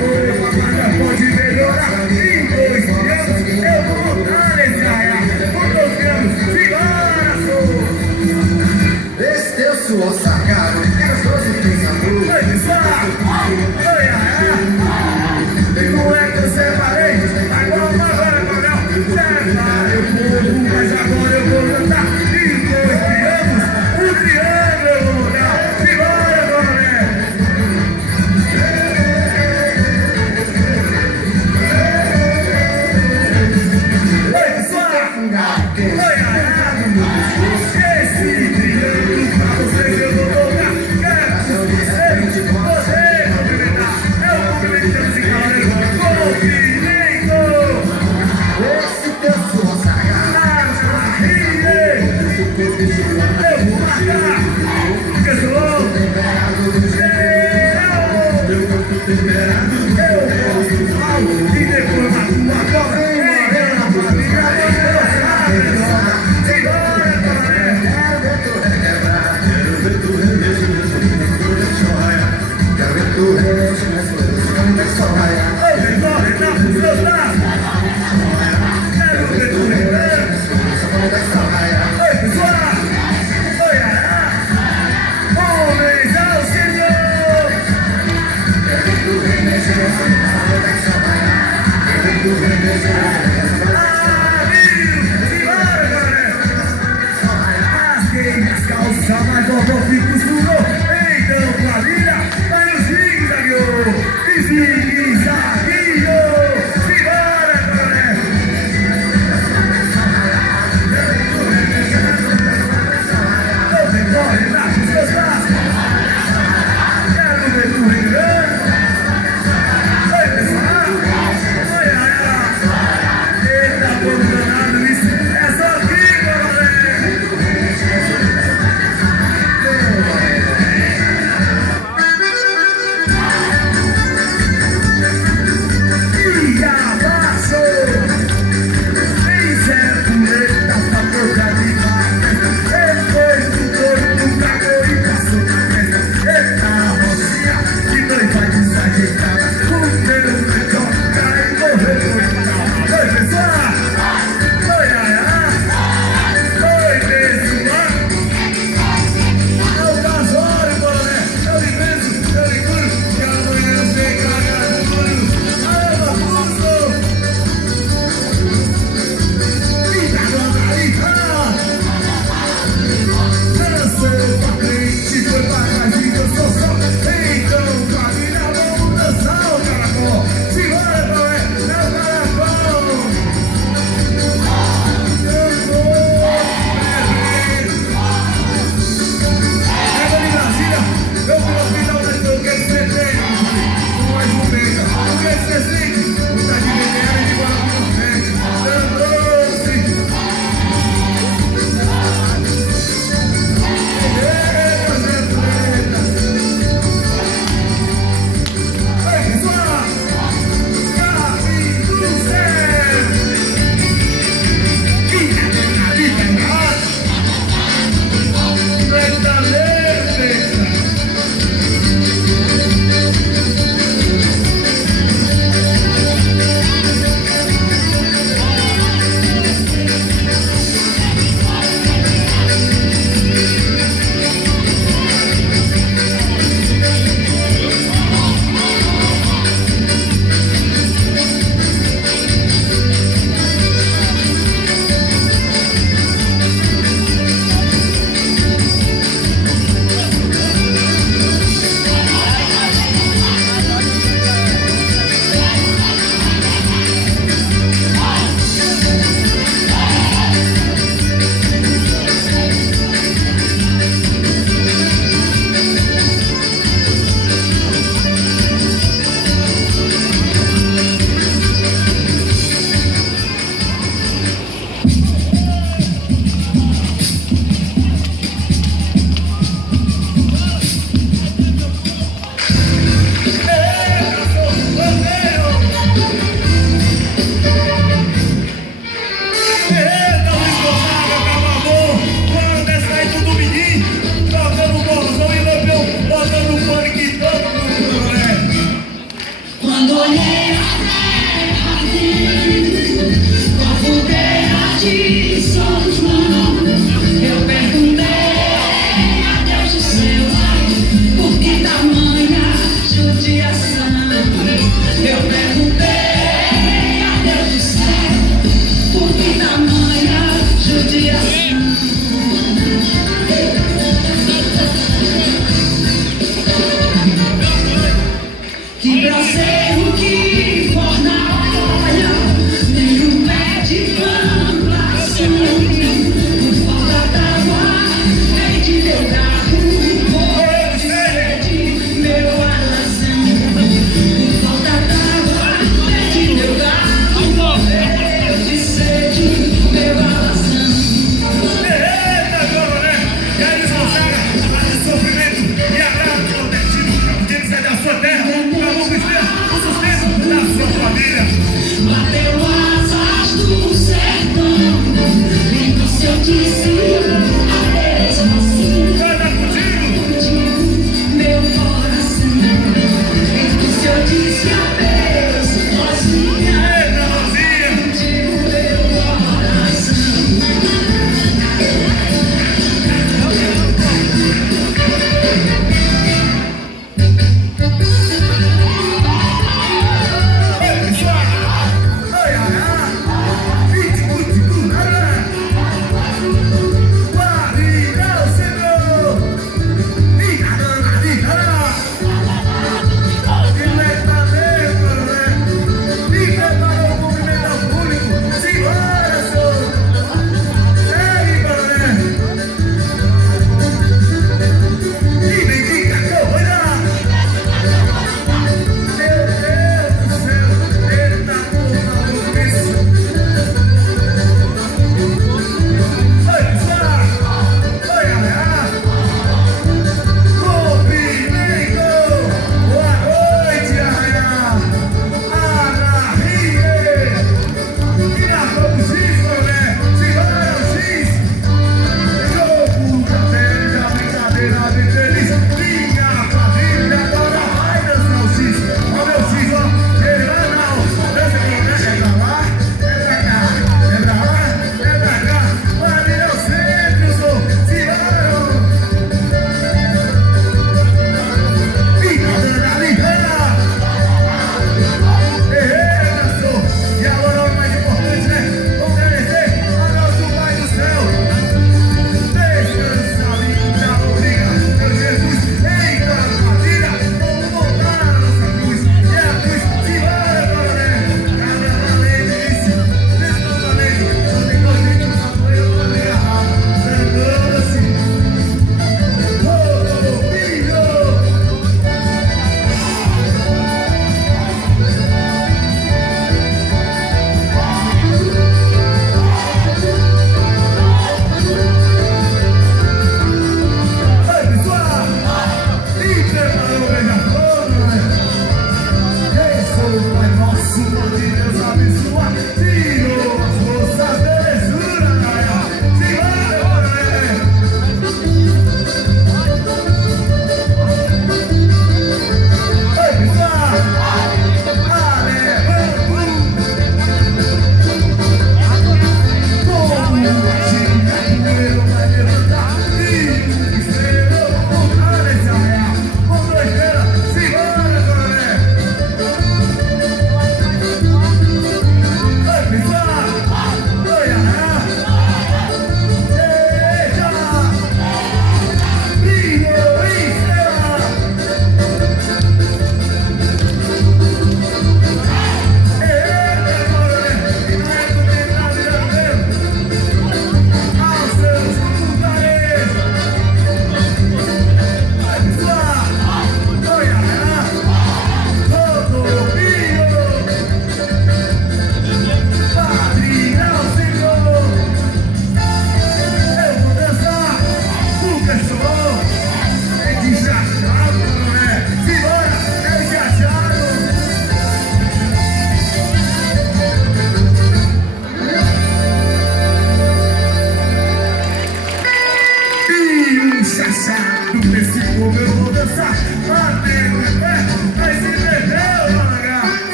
Ô, papai, pode melhorar. Em 2 anos eu vou voltar nesse arraial. Com 12 anos, simbora, sou. Esse teu suor sacado, meus 12 pensadores. Oi, pessoal. Oi, e como é que eu separei? Agora, Magal. Separei o povo, mas agora eu vou cantar. Em 2 anos, o triângulo eu vou mudar. Simbora, Coronel. Oi, pessoal. Oi, esse triângulo pra vocês eu vou tocar. Quero que vocês cumprimentar. É o cumprimento musical, cumprimento. Esse teu suor sagrado, Eu vou marcar, porque sou eu posso mal e depois na tua cobra. Engana pra mim, simbora, Coronel. quero ver tu requebrar. Quero ver tu remexe nas coisas só raiar. Quero ver tu remexe nas coisas só raiar. Oi, corre na seus braços. Quero ver tu remexe. Só raiar. Oi, pessoal. Oi, homens ao Senhor. Quero ver tu remexe nas coisas só raiar.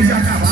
deixa acabar.